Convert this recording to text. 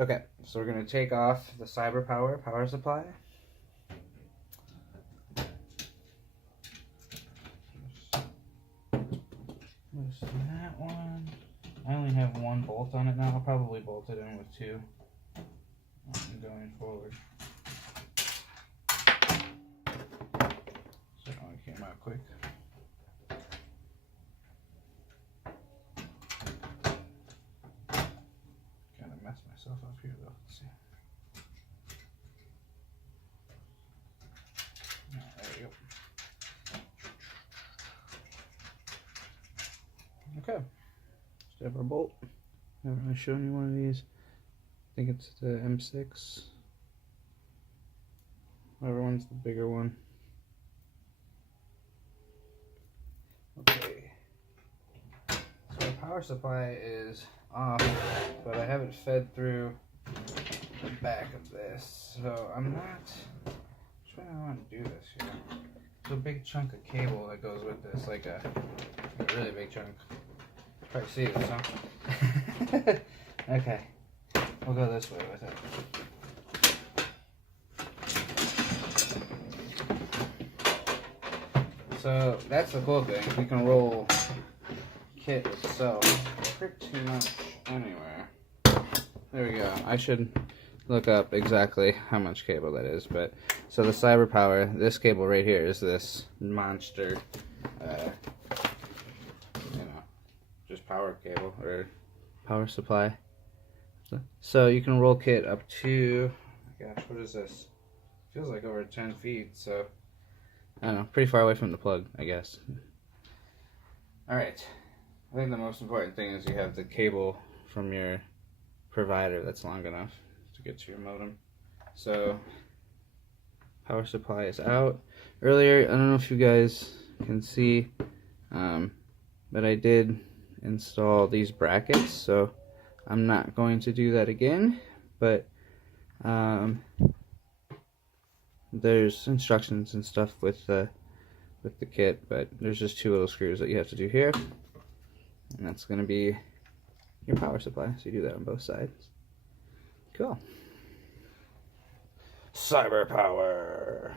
Okay, so we're going to take off the Cyberpower power supply. Loosen that one. I only have one bolt on it now. I'll probably bolt it in with two going forward. So that one came out quick. Kind of messed myself up here though. Let's see. Oh, there we go. Okay. Just have our bolt. Haven't really shown you one of these. I think it's the M6. Whatever one's the bigger one. Okay. So our power supply is off, but I have it fed through the back of this. So I'm not sure how I want to do this here. There's a big chunk of cable that goes with this, like a really big chunk. You probably see this, huh? Okay. We'll go this way with it. So that's the cool thing. We can roll kit itself pretty much anywhere. There we go. I should look up exactly how much cable that is, but so the Cyberpower, this cable right here is this monster, just power cable or power supply. So you can roll kit up to, oh my gosh, what is this? Feels like over 10 feet, so I don't know, pretty far away from the plug, I guess. Alright, I think the most important thing is you have the cable from your provider that's long enough to get to your modem. So, power supply is out. Earlier, I don't know if you guys can see, but I did install these brackets, so I'm not going to do that again, but there's instructions and stuff with the kit, but there's just two little screws that you have to do here, and that's going to be your power supply, so you do that on both sides. Cool. Cyberpower.